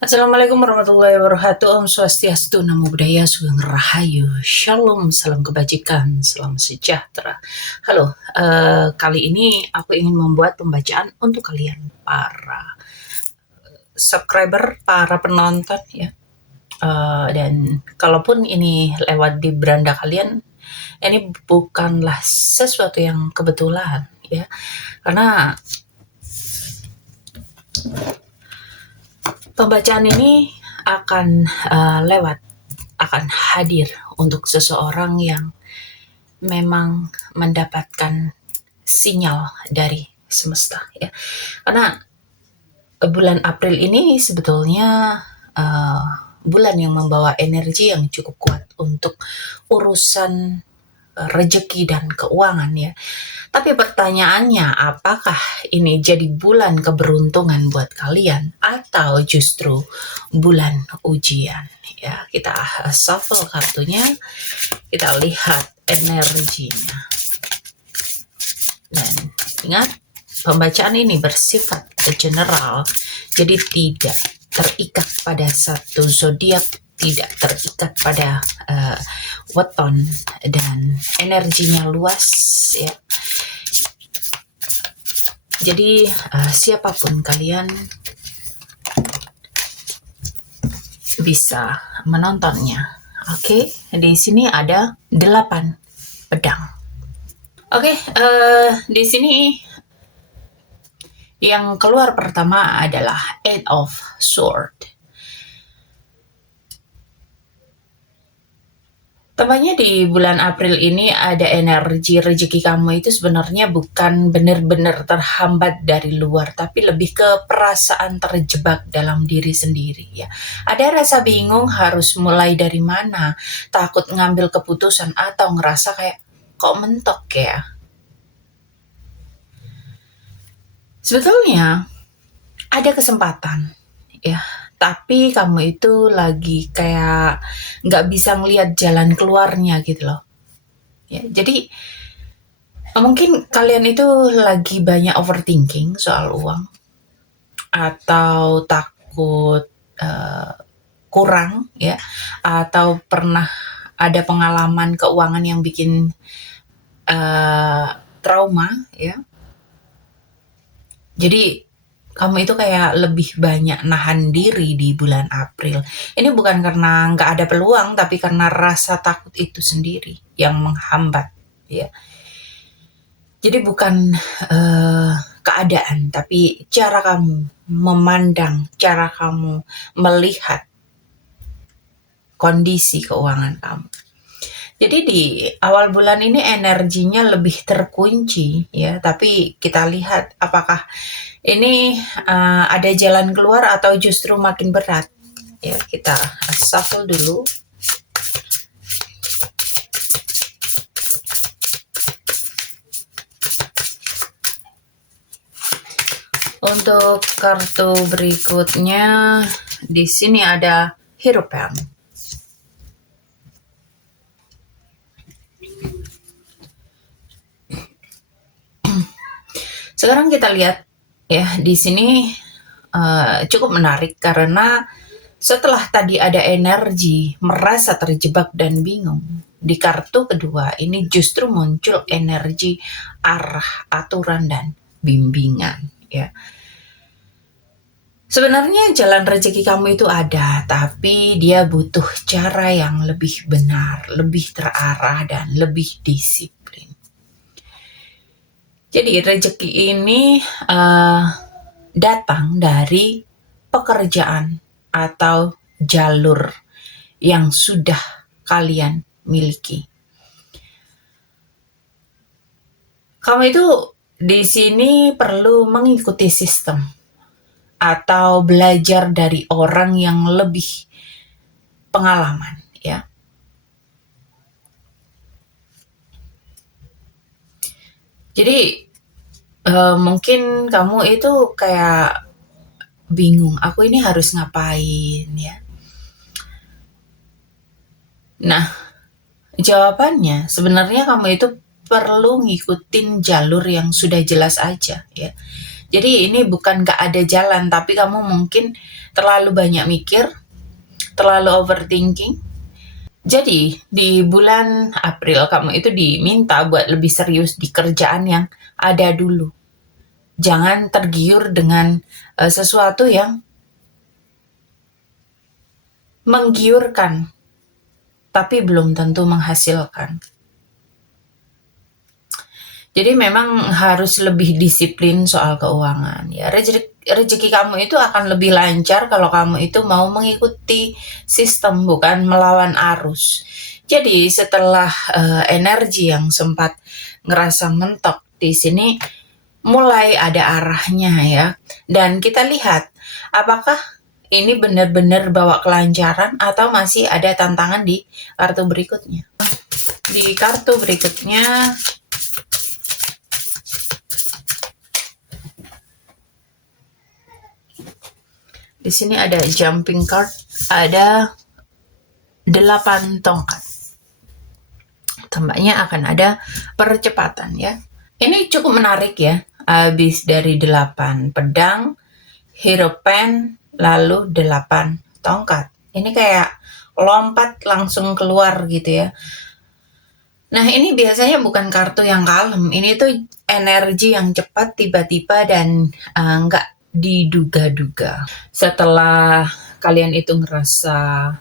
Assalamualaikum warahmatullahi wabarakatuh. Om Swastiastu, Namo Buddhaya, Sugeng Rahayu, Shalom, salam kebajikan, salam sejahtera. Halo, kali ini aku ingin membuat pembacaan untuk kalian para subscriber, para penonton ya. Dan kalaupun ini lewat di beranda kalian, ini bukanlah sesuatu yang kebetulan ya, karena pembacaan ini akan akan hadir untuk seseorang yang memang mendapatkan sinyal dari semesta ya. Karena bulan April ini sebetulnya bulan yang membawa energi yang cukup kuat untuk urusan rezeki dan keuangan ya. Tapi pertanyaannya, apakah ini jadi bulan keberuntungan buat kalian atau justru bulan ujian? Ya, kita shuffle kartunya, kita lihat energinya. Dan ingat, pembacaan ini bersifat general, jadi tidak terikat pada satu zodiak, tidak terikat pada weton, dan energinya luas ya. Jadi siapapun kalian bisa menontonnya. Oke, di sini ada 8 pedang. Oke, di sini yang keluar pertama adalah Eight of Sword. Tampaknya di bulan April ini ada energi rezeki kamu itu sebenarnya bukan benar-benar terhambat dari luar, tapi lebih ke perasaan terjebak dalam diri sendiri ya. Ada rasa bingung harus mulai dari mana, takut ngambil keputusan atau ngerasa kayak kok mentok ya. Sebetulnya ada kesempatan ya, tapi kamu itu lagi kayak nggak bisa ngelihat jalan keluarnya gitu loh ya. Jadi mungkin kalian itu lagi banyak overthinking soal uang atau takut kurang ya, atau pernah ada pengalaman keuangan yang bikin trauma ya. Jadi kamu itu kayak lebih banyak nahan diri di bulan April. Ini bukan karena nggak ada peluang, tapi karena rasa takut itu sendiri yang menghambat ya. Jadi bukan keadaan, tapi cara kamu memandang, cara kamu melihat kondisi keuangan kamu. Jadi di awal bulan ini energinya lebih terkunci ya, tapi kita lihat apakah ini ada jalan keluar atau justru makin berat. Ya, kita shuffle dulu. Untuk kartu berikutnya, di sini ada Hierophant. Sekarang kita lihat ya, di sini cukup menarik karena setelah tadi ada energi merasa terjebak dan bingung, di kartu kedua ini justru muncul energi arah, aturan, dan bimbingan ya. Sebenarnya jalan rezeki kamu itu ada, tapi dia butuh cara yang lebih benar, lebih terarah, dan lebih disiplin. Jadi rezeki ini datang dari pekerjaan atau jalur yang sudah kalian miliki. Kamu itu di sini perlu mengikuti sistem atau belajar dari orang yang lebih pengalaman ya. Jadi mungkin kamu itu kayak bingung, aku ini harus ngapain ya. Nah, jawabannya sebenarnya kamu itu perlu ngikutin jalur yang sudah jelas aja ya. Jadi ini bukan gak ada jalan, tapi kamu mungkin terlalu banyak mikir, terlalu overthinking. Jadi di bulan April kamu itu diminta buat lebih serius di kerjaan yang ada dulu. Jangan tergiur dengan sesuatu yang menggiurkan, tapi belum tentu menghasilkan. Jadi memang harus lebih disiplin soal keuangan ya. Rezeki kamu itu akan lebih lancar kalau kamu itu mau mengikuti sistem bukan melawan arus. Jadi setelah energi yang sempat ngerasa mentok di sini mulai ada arahnya ya. Dan kita lihat apakah ini benar-benar bawa kelancaran atau masih ada tantangan di kartu berikutnya. Di kartu berikutnya di sini ada jumping card, ada 8 tongkat. Tampaknya akan ada percepatan ya. Ini cukup menarik ya. Habis dari 8 pedang, hierophant, lalu 8 tongkat. Ini kayak lompat langsung keluar gitu ya. Nah ini biasanya bukan kartu yang kalem. Ini tuh energi yang cepat tiba-tiba dan nggak diduga-duga. Setelah kalian itu ngerasa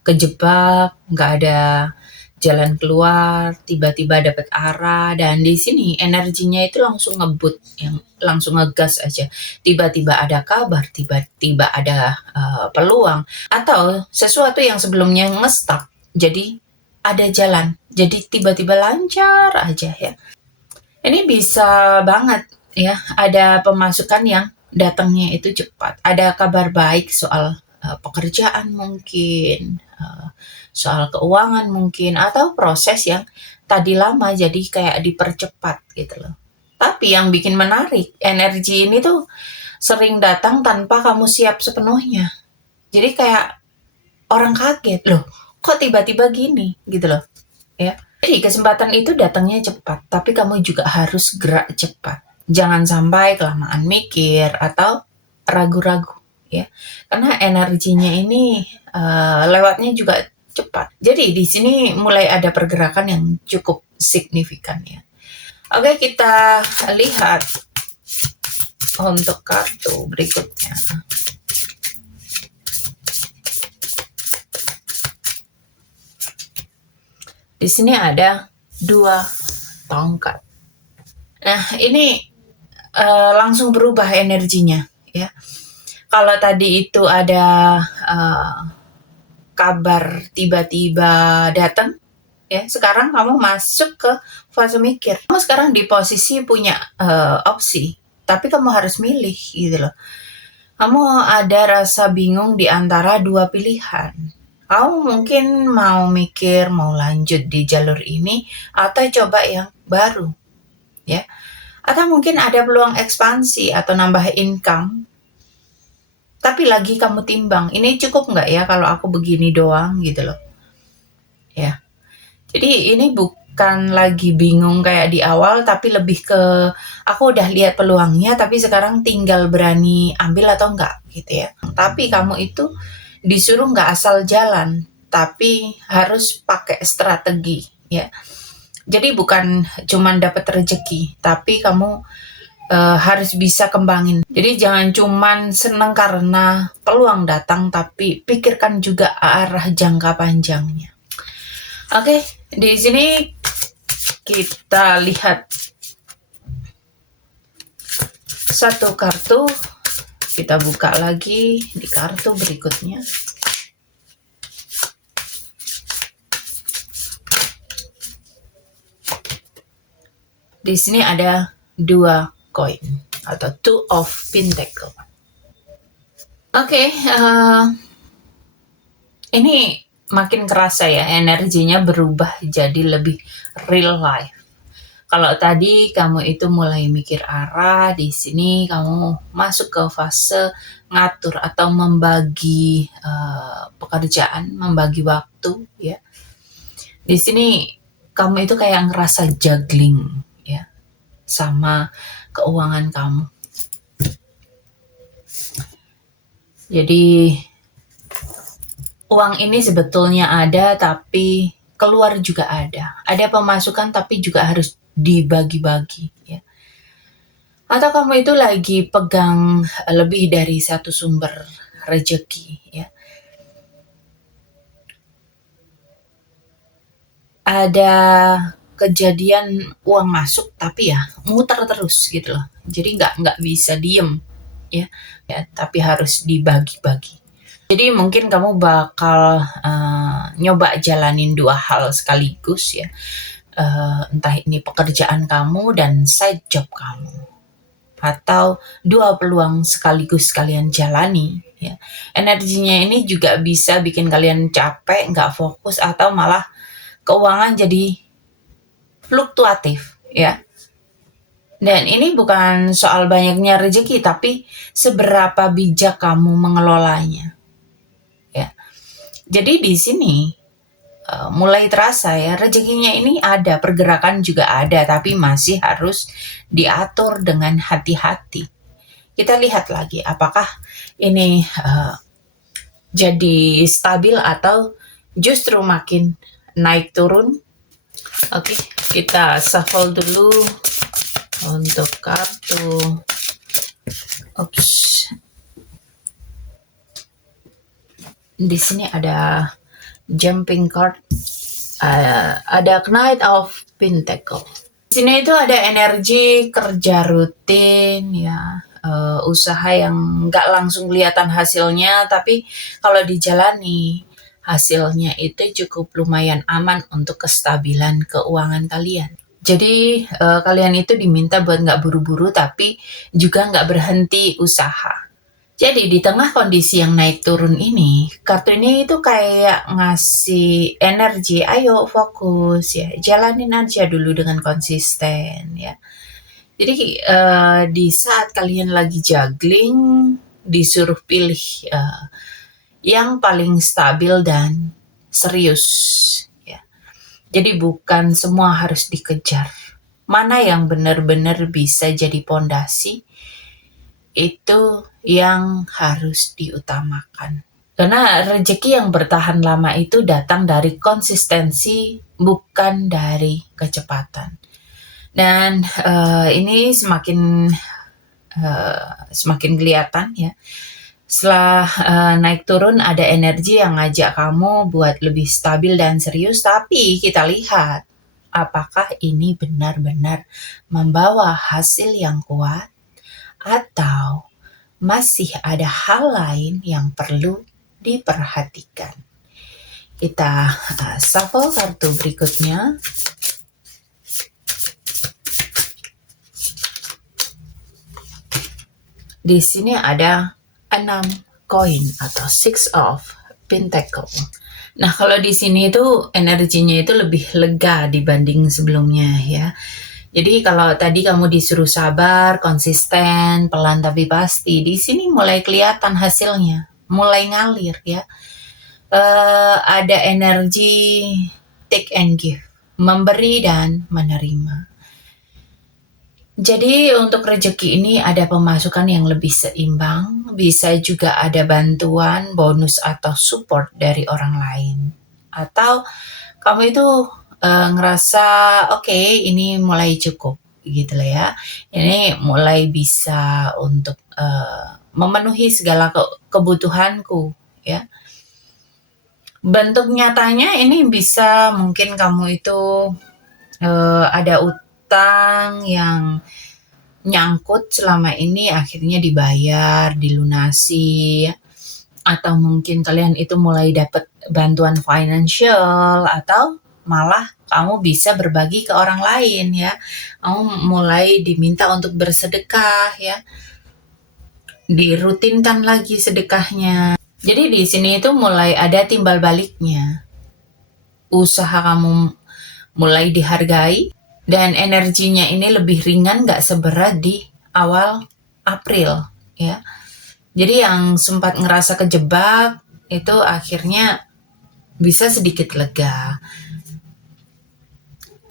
kejebak, nggak ada jalan keluar, tiba-tiba dapat arah, dan di sini energinya itu langsung ngebut, yang langsung ngegas aja. Tiba-tiba ada kabar, tiba-tiba ada peluang, atau sesuatu yang sebelumnya ngestak, jadi ada jalan, jadi tiba-tiba lancar aja ya. Ini bisa banget ya, ada pemasukan yang datangnya itu cepat. Ada kabar baik soal pekerjaan mungkin, soal keuangan mungkin, atau proses yang tadi lama jadi kayak dipercepat gitu loh. Tapi yang bikin menarik, energi ini tuh sering datang tanpa kamu siap sepenuhnya. Jadi kayak orang kaget, loh kok tiba-tiba gini gitu loh ya. Jadi kesempatan itu datangnya cepat, tapi kamu juga harus gerak cepat. Jangan sampai kelamaan mikir atau ragu-ragu ya. Karena energinya ini lewatnya juga cepat. Jadi di sini mulai ada pergerakan yang cukup signifikan ya. Oke, kita lihat untuk kartu berikutnya. Di sini ada 2 tongkat. Nah, ini langsung berubah energinya ya. Kalau tadi itu ada kabar tiba-tiba datang ya, sekarang kamu masuk ke fase mikir. Kamu sekarang di posisi punya opsi, tapi kamu harus milih gitu loh. Kamu ada rasa bingung di antara 2 pilihan. Kamu mungkin mau mikir mau lanjut di jalur ini atau coba yang baru ya. Atau mungkin ada peluang ekspansi atau nambah income, tapi lagi kamu timbang, ini cukup nggak ya kalau aku begini doang gitu loh ya. Jadi ini bukan lagi bingung kayak di awal, tapi lebih ke aku udah lihat peluangnya, tapi sekarang tinggal berani ambil atau enggak gitu ya. Tapi kamu itu disuruh nggak asal jalan, tapi harus pakai strategi ya. Jadi bukan cuman dapat rezeki, tapi kamu harus bisa kembangin. Jadi jangan cuman seneng karena peluang datang, tapi pikirkan juga arah jangka panjangnya. Oke, di sini kita lihat satu kartu. Kita buka lagi di kartu berikutnya. Di sini ada 2 koin atau 2 of pentacle. Oke, ini makin kerasa ya, energinya berubah jadi lebih real life. Kalau tadi kamu itu mulai mikir arah, di sini kamu masuk ke fase ngatur atau membagi pekerjaan, membagi waktu ya. Di sini kamu itu kayak ngerasa juggling ya. sama keuangan kamu. Jadi uang ini sebetulnya ada, tapi keluar juga ada. Ada pemasukan tapi juga harus dibagi-bagi ya. Atau kamu itu lagi pegang lebih dari satu sumber rezeki ya. Ada kejadian uang masuk tapi ya muter terus gitu loh. Jadi nggak bisa diem ya, tapi harus dibagi-bagi. Jadi mungkin kamu bakal nyoba jalanin 2 hal sekaligus ya. Entah ini pekerjaan kamu dan side job kamu. Atau 2 peluang sekaligus kalian jalani ya. Energinya ini juga bisa bikin kalian capek, nggak fokus, atau malah keuangan jadi fluktuatif ya. Dan ini bukan soal banyaknya rezeki, tapi seberapa bijak kamu mengelolanya. Ya. Jadi di sini mulai terasa ya, rezekinya ini ada, pergerakan juga ada, tapi masih harus diatur dengan hati-hati. Kita lihat lagi apakah ini jadi stabil atau justru makin naik turun. Oke, kita shuffle dulu untuk kartu. Oops. Di sini ada jumping card, ada Knight of Pentacle. Di sini itu ada energi kerja rutin ya, usaha yang nggak langsung kelihatan hasilnya, tapi kalau dijalani hasilnya itu cukup lumayan aman untuk kestabilan keuangan kalian. Jadi kalian itu diminta buat nggak buru-buru, tapi juga nggak berhenti usaha. Jadi di tengah kondisi yang naik turun ini, kartu ini itu kayak ngasih energi, ayo fokus ya, jalanin aja dulu dengan konsisten ya. Jadi di saat kalian lagi juggling, disuruh pilih yang paling stabil dan serius ya. Jadi bukan semua harus dikejar. Mana yang benar-benar bisa jadi pondasi, itu yang harus diutamakan. Karena rezeki yang bertahan lama itu datang dari konsistensi, bukan dari kecepatan. Dan ini semakin kelihatan ya. Setelah naik turun, ada energi yang ngajak kamu buat lebih stabil dan serius, tapi kita lihat apakah ini benar-benar membawa hasil yang kuat atau masih ada hal lain yang perlu diperhatikan. Kita shuffle kartu berikutnya. Di sini ada 6 koin atau 6 of Pentacle. Nah, kalau di sini itu energinya itu lebih lega dibanding sebelumnya ya. Jadi kalau tadi kamu disuruh sabar, konsisten, pelan tapi pasti, di sini mulai kelihatan hasilnya, mulai ngalir ya. Ada energi take and give, memberi dan menerima. Jadi untuk rezeki ini ada pemasukan yang lebih seimbang, bisa juga ada bantuan, bonus atau support dari orang lain. Atau kamu itu ngerasa oke, ini mulai cukup gitu lah ya. Ini mulai bisa untuk memenuhi segala kebutuhanku ya. Bentuk nyatanya ini bisa mungkin kamu itu ada utang yang nyangkut selama ini akhirnya dibayar, dilunasi, atau mungkin kalian itu mulai dapat bantuan financial, atau malah kamu bisa berbagi ke orang lain ya. Kamu mulai diminta untuk bersedekah ya. Dirutinkan lagi sedekahnya. Jadi di sini itu mulai ada timbal baliknya. Usaha kamu mulai dihargai, dan energinya ini lebih ringan, gak seberat di awal April ya. Jadi yang sempat ngerasa kejebak itu akhirnya bisa sedikit lega.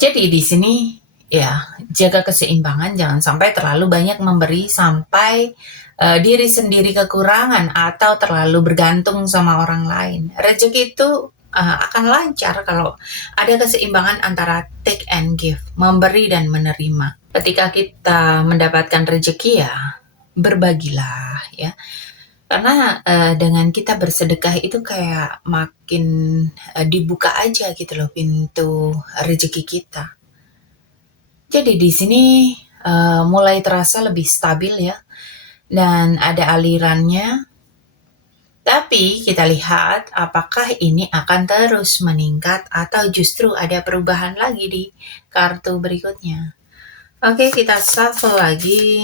Jadi di sini ya jaga keseimbangan, jangan sampai terlalu banyak memberi sampai diri sendiri kekurangan atau terlalu bergantung sama orang lain. Rezeki itu akan lancar kalau ada keseimbangan antara take and give, memberi dan menerima. Ketika kita mendapatkan rezeki ya berbagilah ya. Karena dengan kita bersedekah itu kayak makin dibuka aja gitu loh pintu rezeki kita. Jadi di sini mulai terasa lebih stabil ya, dan ada alirannya. Tapi kita lihat apakah ini akan terus meningkat atau justru ada perubahan lagi di kartu berikutnya. Oke, kita shuffle lagi.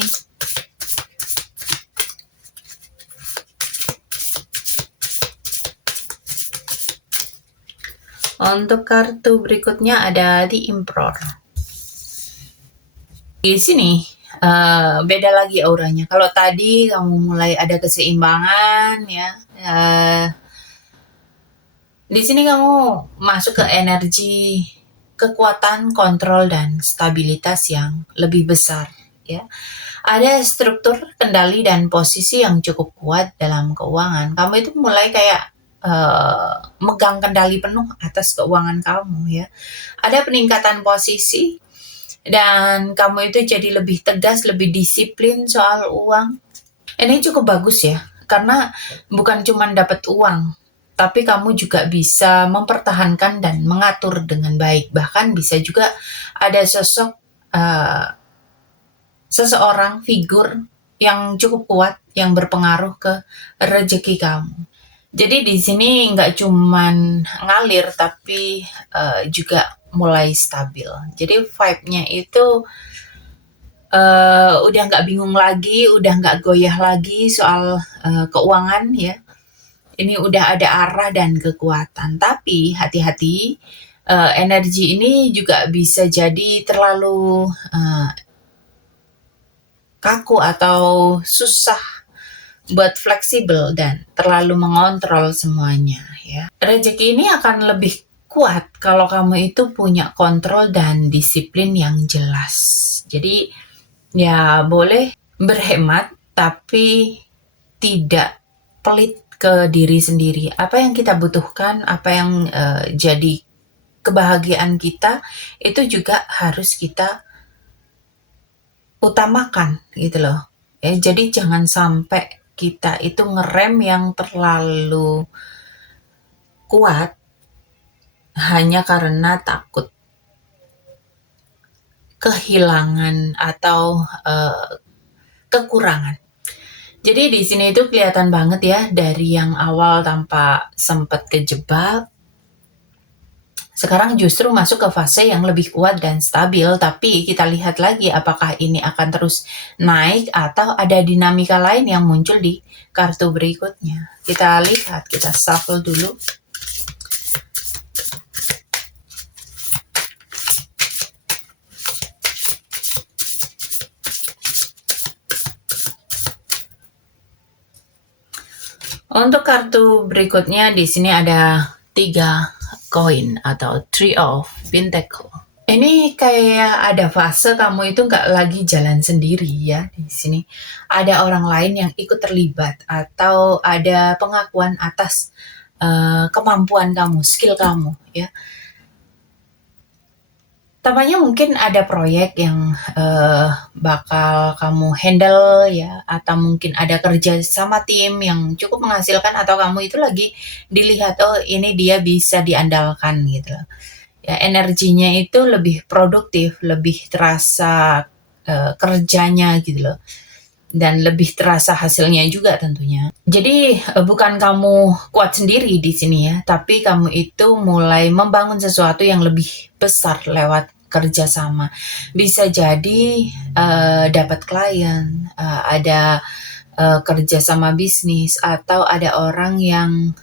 Untuk kartu berikutnya ada The Emperor. Di sini beda lagi auranya. Kalau tadi kamu mulai ada keseimbangan ya, di sini kamu masuk ke energi kekuatan, kontrol, dan stabilitas yang lebih besar ya. Ada struktur, kendali, dan posisi yang cukup kuat dalam keuangan. Kamu itu mulai kayak megang kendali penuh atas keuangan kamu ya. Ada peningkatan posisi dan kamu itu jadi lebih tegas, lebih disiplin soal uang. Ini cukup bagus ya, karena bukan cuma dapat uang, tapi kamu juga bisa mempertahankan dan mengatur dengan baik. Bahkan bisa juga ada sosok seseorang, figur yang cukup kuat, yang berpengaruh ke rezeki kamu. Jadi di sini nggak cuman ngalir, tapi juga mulai stabil. Jadi vibe-nya itu udah nggak bingung lagi, udah nggak goyah lagi soal keuangan ya. Ini udah ada arah dan kekuatan. Tapi hati-hati, energi ini juga bisa jadi terlalu kaku atau susah buat fleksibel dan terlalu mengontrol semuanya ya. Rezeki ini akan lebih kuat kalau kamu itu punya kontrol dan disiplin yang jelas. Jadi ya boleh berhemat tapi tidak pelit ke diri sendiri. Apa yang kita butuhkan, apa yang jadi kebahagiaan kita itu juga harus kita utamakan gitu loh. Ya, jadi jangan sampai kita itu ngerem yang terlalu kuat hanya karena takut kehilangan atau kekurangan. Jadi di sini itu kelihatan banget ya, dari yang awal tanpa sempat kejebak, sekarang justru masuk ke fase yang lebih kuat dan stabil. Tapi kita lihat lagi apakah ini akan terus naik atau ada dinamika lain yang muncul di kartu berikutnya. Kita lihat, kita shuffle dulu. Untuk kartu berikutnya di sini ada 3 koin atau Three of Pentacle. Ini kayak ada fase kamu itu nggak lagi jalan sendiri ya di sini. Ada orang lain yang ikut terlibat atau ada pengakuan atas kemampuan kamu, skill kamu ya. Tampaknya mungkin ada proyek yang bakal kamu handle ya, atau mungkin ada kerja sama tim yang cukup menghasilkan, atau kamu itu lagi dilihat, oh ini dia bisa diandalkan gitu loh. Ya, energinya itu lebih produktif, lebih terasa kerjanya gitu loh. Dan lebih terasa hasilnya juga tentunya. Jadi bukan kamu kuat sendiri di sini ya, tapi kamu itu mulai membangun sesuatu yang lebih besar lewat kerjasama. Bisa jadi dapat klien, ada kerjasama bisnis, atau ada orang yang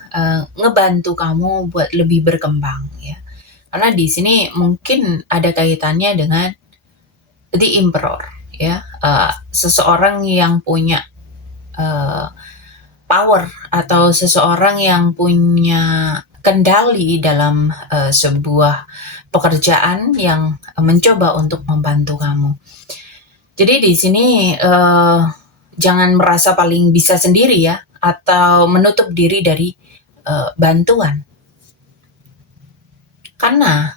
ngebantu kamu buat lebih berkembang ya. Karena di sini mungkin ada kaitannya dengan The Emperor ya, seseorang yang punya power atau seseorang yang punya kendali dalam sebuah pekerjaan yang mencoba untuk membantu kamu. Jadi di sini jangan merasa paling bisa sendiri ya, atau menutup diri dari bantuan. Karena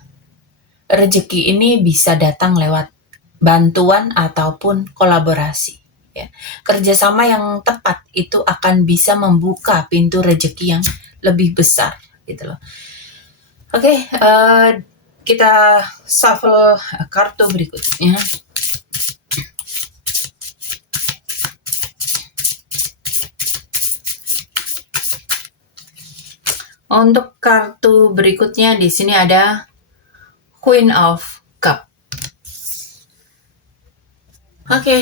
rezeki ini bisa datang lewat bantuan ataupun kolaborasi. Ya. Kerjasama yang tepat itu akan bisa membuka pintu rezeki yang lebih besar, gitu loh. Oke, kita shuffle kartu berikutnya. Untuk kartu berikutnya di sini ada Queen of Cup. Oke,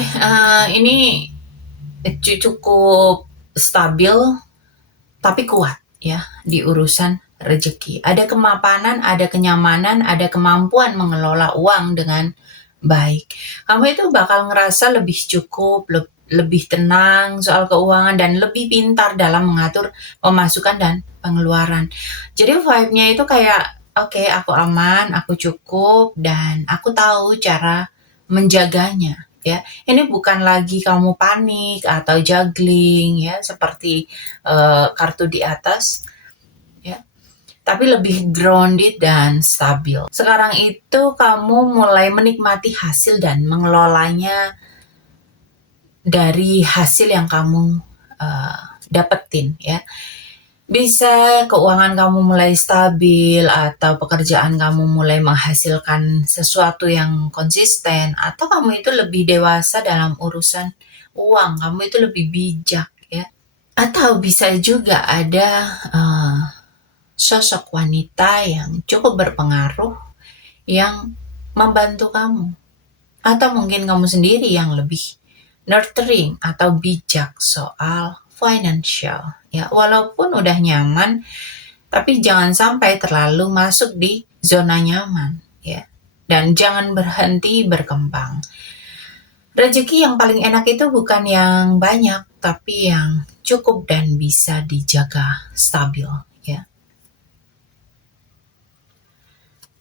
ini cukup stabil tapi kuat ya di urusan rezeki. Ada kemapanan, ada kenyamanan, ada kemampuan mengelola uang dengan baik. Kamu itu bakal ngerasa lebih cukup, lebih tenang soal keuangan, dan lebih pintar dalam mengatur pemasukan dan pengeluaran. Jadi vibe-nya itu kayak, oke, aku aman, aku cukup, dan aku tahu cara menjaganya. Ya, ini bukan lagi kamu panik atau juggling ya seperti kartu di atas, ya, tapi lebih grounded dan stabil. Sekarang itu kamu mulai menikmati hasil dan mengelolanya dari hasil yang kamu dapetin ya. Bisa keuangan kamu mulai stabil, atau pekerjaan kamu mulai menghasilkan sesuatu yang konsisten, atau kamu itu lebih dewasa dalam urusan uang, kamu itu lebih bijak ya. Atau bisa juga ada sosok wanita yang cukup berpengaruh yang membantu kamu, atau mungkin kamu sendiri yang lebih nurturing atau bijak soal financial ya. Walaupun udah nyaman, tapi jangan sampai terlalu masuk di zona nyaman ya, dan jangan berhenti berkembang. Rezeki yang paling enak itu bukan yang banyak, tapi yang cukup dan bisa dijaga stabil ya.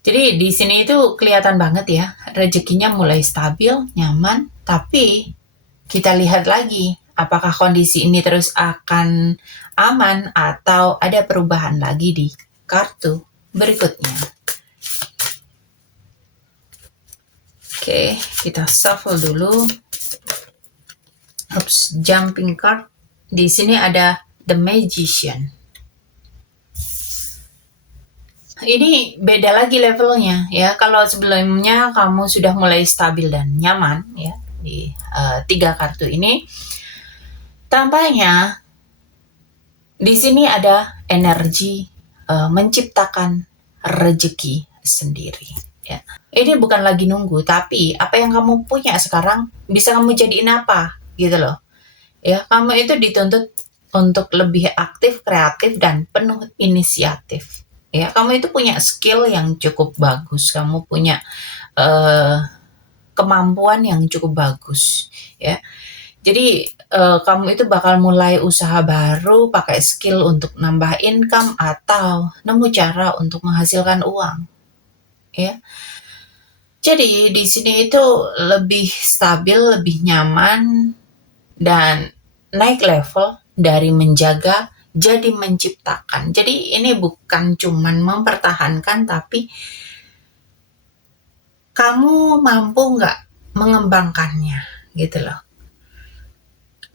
Jadi di sini itu kelihatan banget ya, rezekinya mulai stabil, nyaman, tapi kita lihat lagi apakah kondisi ini terus akan aman atau ada perubahan lagi di kartu berikutnya. Oke, kita shuffle dulu. Oops, jumping card. Di sini ada The Magician. Ini beda lagi levelnya ya. Kalau sebelumnya kamu sudah mulai stabil dan nyaman ya di 3 kartu ini, tampaknya di sini ada energi menciptakan rezeki sendiri ya. Ini bukan lagi nunggu, tapi apa yang kamu punya sekarang bisa kamu jadiin apa gitu loh ya. Kamu itu dituntut untuk lebih aktif, kreatif, dan penuh inisiatif ya. Kamu itu punya skill yang cukup bagus, kamu punya kemampuan yang cukup bagus ya. Jadi kamu itu bakal mulai usaha baru, pakai skill untuk nambah income, atau nemu cara untuk menghasilkan uang ya. Jadi di sini itu lebih stabil, lebih nyaman, dan naik level dari menjaga jadi menciptakan. Jadi ini bukan cuman mempertahankan, tapi kamu mampu nggak mengembangkannya gitu loh.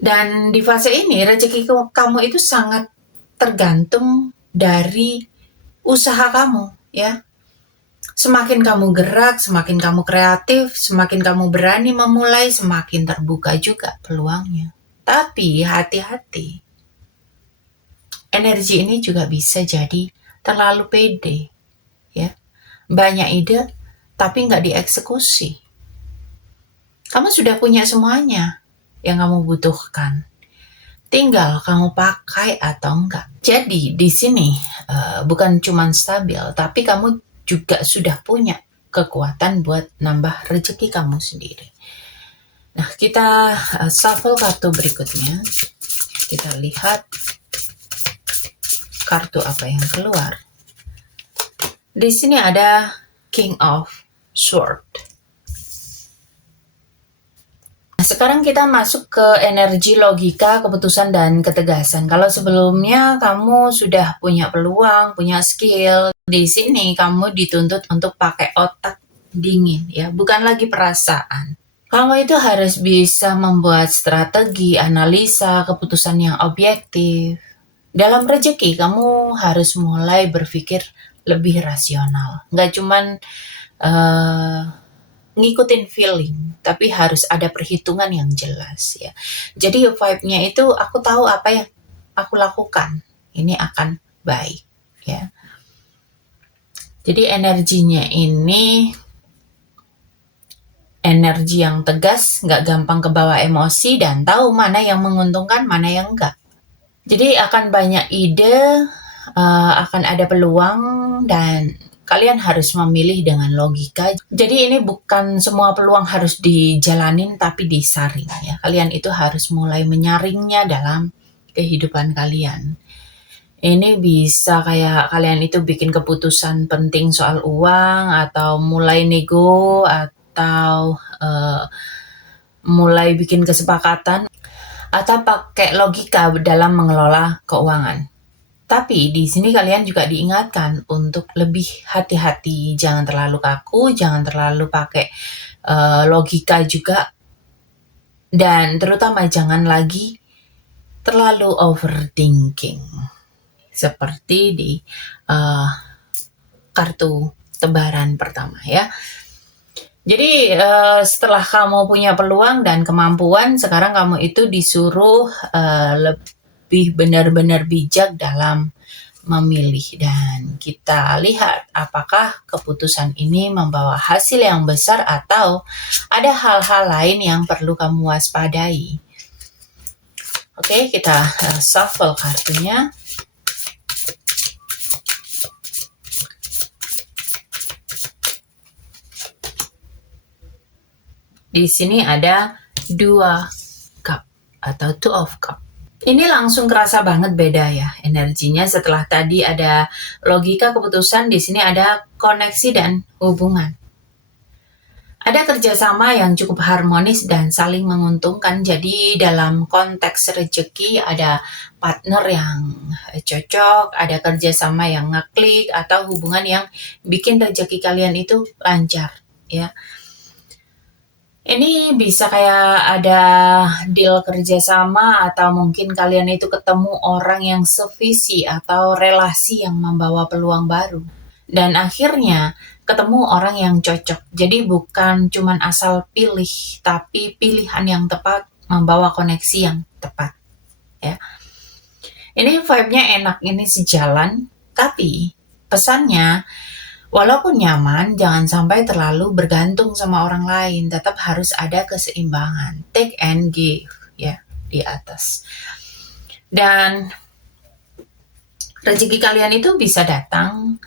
Dan di fase ini rezeki kamu itu sangat tergantung dari usaha kamu ya. Semakin kamu gerak, semakin kamu kreatif, semakin kamu berani memulai, semakin terbuka juga peluangnya. Tapi hati-hati, energi ini juga bisa jadi terlalu pede ya. Banyak ide tapi nggak dieksekusi. Kamu sudah punya semuanya yang kamu butuhkan, tinggal kamu pakai atau enggak. Jadi di sini bukan cuma stabil, tapi kamu juga sudah punya kekuatan buat nambah rezeki kamu sendiri. Nah, kita shuffle kartu berikutnya. Kita lihat kartu apa yang keluar. Di sini ada King of Sword. Sekarang kita masuk ke energi logika, keputusan, dan ketegasan. Kalau sebelumnya kamu sudah punya peluang, punya skill, di sini kamu dituntut untuk pakai otak dingin ya, bukan lagi perasaan. Kamu itu harus bisa membuat strategi, analisa, keputusan yang objektif. Dalam rezeki, kamu harus mulai berpikir lebih rasional. Nggak cuman ngikutin feeling, tapi harus ada perhitungan yang jelas ya. Jadi vibe-nya itu aku tahu apa yang aku lakukan, ini akan baik ya. Jadi energinya ini energi yang tegas, nggak gampang kebawa emosi, dan tahu mana yang menguntungkan, mana yang enggak. Jadi akan banyak ide, akan ada peluang, dan kalian harus memilih dengan logika. Jadi ini bukan semua peluang harus dijalanin, tapi disaring ya. Kalian itu harus mulai menyaringnya dalam kehidupan kalian. Ini bisa kayak kalian itu bikin keputusan penting soal uang, atau mulai nego, atau mulai bikin kesepakatan, atau pakai logika dalam mengelola keuangan. Tapi di sini kalian juga diingatkan untuk lebih hati-hati, jangan terlalu kaku, jangan terlalu pakai logika juga, dan terutama jangan lagi terlalu overthinking seperti di kartu tebaran pertama ya. Jadi setelah kamu punya peluang dan kemampuan, sekarang kamu itu disuruh lebih benar-benar bijak dalam memilih, dan kita lihat apakah keputusan ini membawa hasil yang besar atau ada hal-hal lain yang perlu kamu waspadai. Oke, kita shuffle kartunya. Di sini ada 2 cup atau 2 of cup. Ini langsung kerasa banget beda ya energinya. Setelah tadi ada logika, keputusan, di sini ada koneksi dan hubungan. Ada kerjasama yang cukup harmonis dan saling menguntungkan. Jadi dalam konteks rezeki ada partner yang cocok, ada kerjasama yang ngeklik, atau hubungan yang bikin rezeki kalian itu lancar ya. Ini bisa kayak ada deal kerjasama, atau mungkin kalian itu ketemu orang yang sevisi atau relasi yang membawa peluang baru. Dan akhirnya ketemu orang yang cocok. Jadi bukan cuman asal pilih, tapi pilihan yang tepat membawa koneksi yang tepat. Ya. Ini vibe-nya enak, ini sejalan, tapi pesannya walaupun nyaman, jangan sampai terlalu bergantung sama orang lain. Tetap harus ada keseimbangan. Take and give ya di atas. Dan rezeki kalian itu bisa datang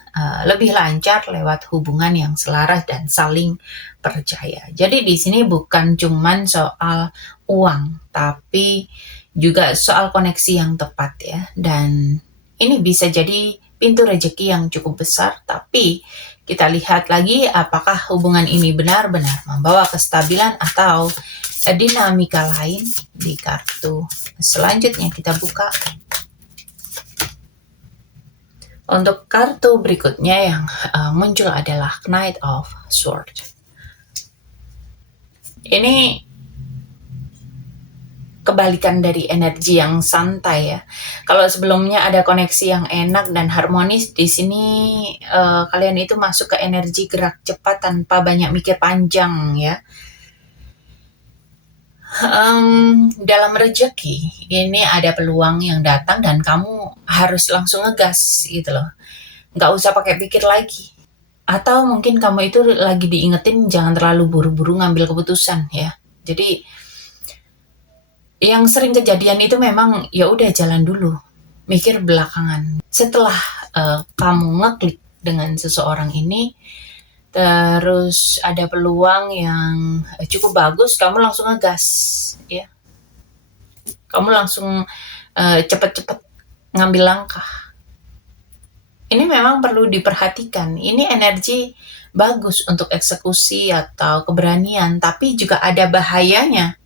lebih lancar lewat hubungan yang selaras dan saling percaya. Jadi di sini bukan cuman soal uang, tapi juga soal koneksi yang tepat ya. Dan ini bisa jadi pintu rezeki yang cukup besar, tapi kita lihat lagi apakah hubungan ini benar-benar membawa kestabilan atau dinamika lain. Di kartu selanjutnya kita buka. Untuk kartu berikutnya yang muncul adalah Knight of Swords. Ini kebalikan dari energi yang santai ya. Kalau sebelumnya ada koneksi yang enak dan harmonis, di sini kalian itu masuk ke energi gerak cepat tanpa banyak mikir panjang ya. Dalam rezeki ini ada peluang yang datang dan kamu harus langsung ngegas gitu loh. Nggak usah pakai pikir lagi. Atau mungkin kamu itu lagi diingetin jangan terlalu buru-buru ngambil keputusan ya. Jadi yang sering kejadian itu memang ya udah jalan dulu, mikir belakangan. Setelah kamu ngeklik dengan seseorang ini, terus ada peluang yang cukup bagus, kamu langsung ngegas ya. Kamu langsung cepet-cepet ngambil langkah. Ini memang perlu diperhatikan. Ini energi bagus untuk eksekusi atau keberanian, tapi juga ada bahayanya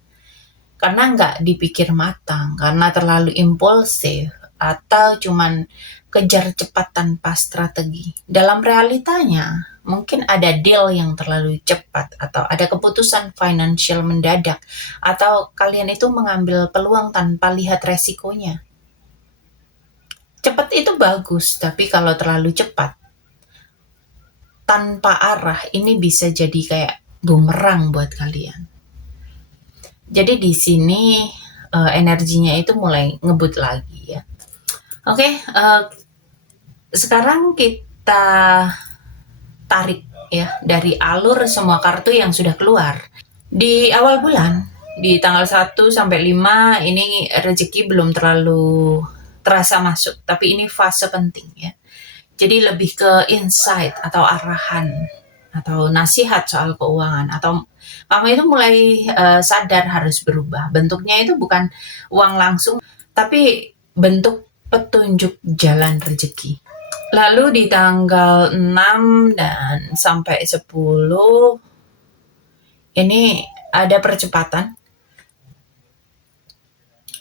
karena nggak dipikir matang, karena terlalu impulsif, atau cuman kejar cepat tanpa strategi. Dalam realitanya, mungkin ada deal yang terlalu cepat, atau ada keputusan financial mendadak, atau kalian itu mengambil peluang tanpa lihat resikonya. Cepat itu bagus, tapi kalau terlalu cepat, tanpa arah, ini bisa jadi kayak bumerang buat kalian. Jadi di sini energinya itu mulai ngebut lagi ya. Oke, sekarang kita tarik ya dari alur semua kartu yang sudah keluar. Di awal bulan, di tanggal 1 sampai 5 ini rezeki belum terlalu terasa masuk, tapi ini fase penting ya. Jadi lebih ke insight atau arahan atau nasihat soal keuangan, atau kamu itu mulai sadar harus berubah. Bentuknya itu bukan uang langsung, tapi bentuk petunjuk jalan rezeki. Lalu di tanggal 6 dan sampai 10 ini ada percepatan.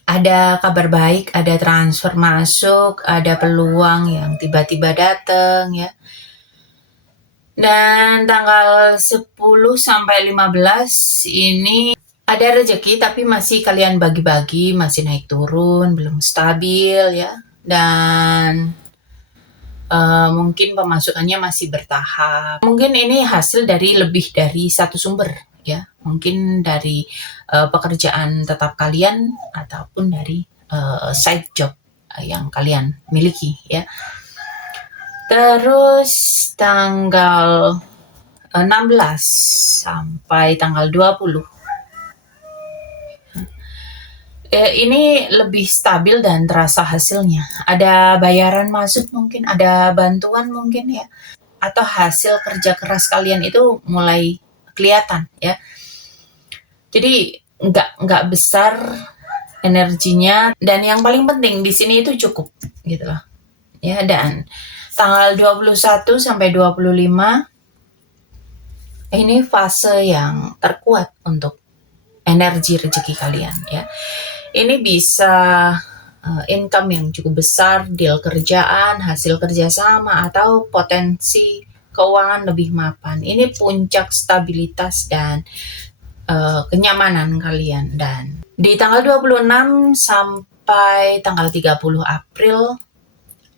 Ada kabar baik, ada transfer masuk, ada peluang yang tiba-tiba datang ya. Dan tanggal 10 sampai 15 ini ada rezeki, tapi masih kalian bagi-bagi, masih naik turun, belum stabil ya. Dan mungkin pemasukannya masih bertahap. Mungkin ini hasil dari lebih dari satu sumber ya. Mungkin dari pekerjaan tetap kalian ataupun dari side job yang kalian miliki ya. Terus tanggal 16 sampai tanggal 20 ini lebih stabil dan terasa hasilnya. Ada bayaran masuk mungkin, ada bantuan mungkin ya, atau hasil kerja keras kalian itu mulai kelihatan ya. Jadi nggak besar energinya, dan yang paling penting di sini itu cukup gitu loh ya. Dan tanggal 21 sampai 25 ini fase yang terkuat untuk energi rezeki kalian ya. Ini bisa income yang cukup besar, deal kerjaan, hasil kerjasama, atau potensi keuangan lebih mapan. Ini puncak stabilitas dan kenyamanan kalian. Dan di tanggal 26 sampai tanggal 30 April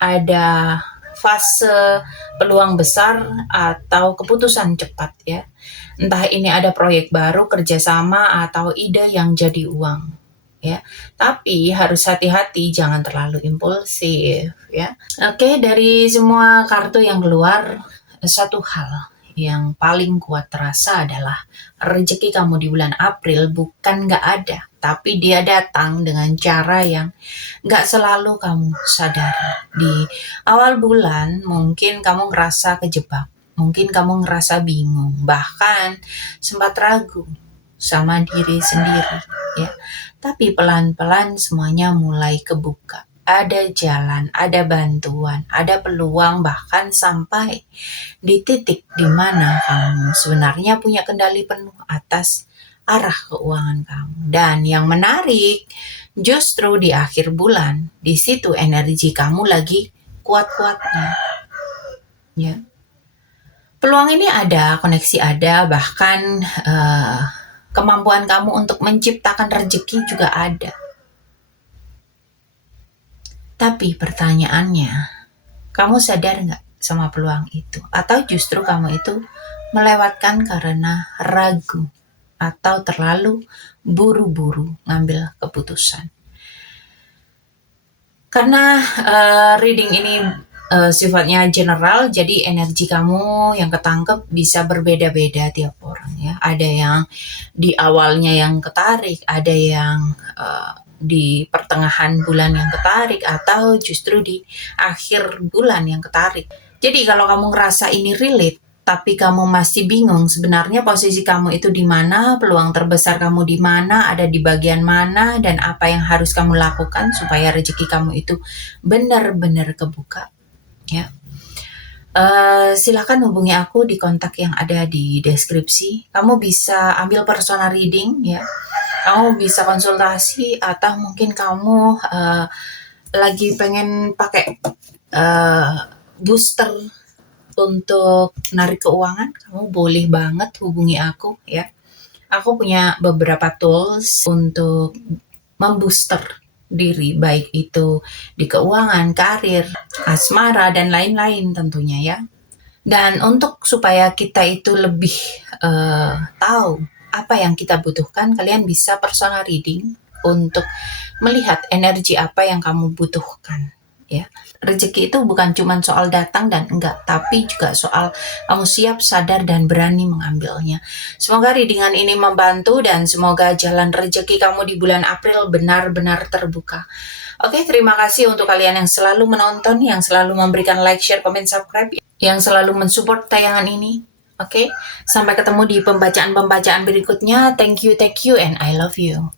ada fase peluang besar atau keputusan cepat ya. Entah ini ada proyek baru, kerjasama, atau ide yang jadi uang ya. Tapi harus hati-hati, jangan terlalu impulsif ya. Oke, dari semua kartu yang keluar, satu hal yang paling kuat terasa adalah rezeki kamu di bulan April bukan nggak ada, tapi dia datang dengan cara yang nggak selalu kamu sadar. Di awal bulan mungkin kamu ngerasa kejebak, mungkin kamu ngerasa bingung, bahkan sempat ragu sama diri sendiri ya. Tapi pelan-pelan semuanya mulai kebuka. Ada jalan, ada bantuan, ada peluang, bahkan sampai di titik di mana kamu sebenarnya punya kendali penuh atas arah keuangan kamu. Dan yang menarik, justru di akhir bulan, di situ energi kamu lagi kuat-kuatnya. Ya. Peluang ini ada, koneksi ada, bahkan kemampuan kamu untuk menciptakan rezeki juga ada. Tapi pertanyaannya, kamu sadar nggak sama peluang itu? Atau justru kamu itu melewatkan karena ragu atau terlalu buru-buru ngambil keputusan? Karena reading ini sifatnya general, jadi energi kamu yang ketangkep bisa berbeda-beda tiap orang ya. Ada yang di awalnya yang ketarik, ada yang di pertengahan bulan yang ketarik, atau justru di akhir bulan yang ketarik. Jadi kalau kamu ngerasa ini relate, tapi kamu masih bingung sebenarnya posisi kamu itu di mana, peluang terbesar kamu di mana, ada di bagian mana, dan apa yang harus kamu lakukan supaya rezeki kamu itu benar-benar kebuka ya. Silakan hubungi aku di kontak yang ada di deskripsi. Kamu bisa ambil personal reading ya, kamu bisa konsultasi, atau mungkin kamu lagi pengen pakai booster untuk narik keuangan, kamu boleh banget hubungi aku ya. Aku punya beberapa tools untuk membooster diri, baik itu di keuangan, karir, asmara, dan lain-lain tentunya ya. Dan untuk supaya kita itu lebih tahu apa yang kita butuhkan, kalian bisa personal reading untuk melihat energi apa yang kamu butuhkan ya. Rezeki itu bukan cuma soal datang dan enggak, tapi juga soal kamu siap, sadar, dan berani mengambilnya. Semoga readingan ini membantu dan semoga jalan rezeki kamu di bulan April benar-benar terbuka. Oke, terima kasih untuk kalian yang selalu menonton, yang selalu memberikan like, share, komen, subscribe, yang selalu mensupport tayangan ini. Oke, sampai ketemu di pembacaan-pembacaan berikutnya. Thank you, and I love you.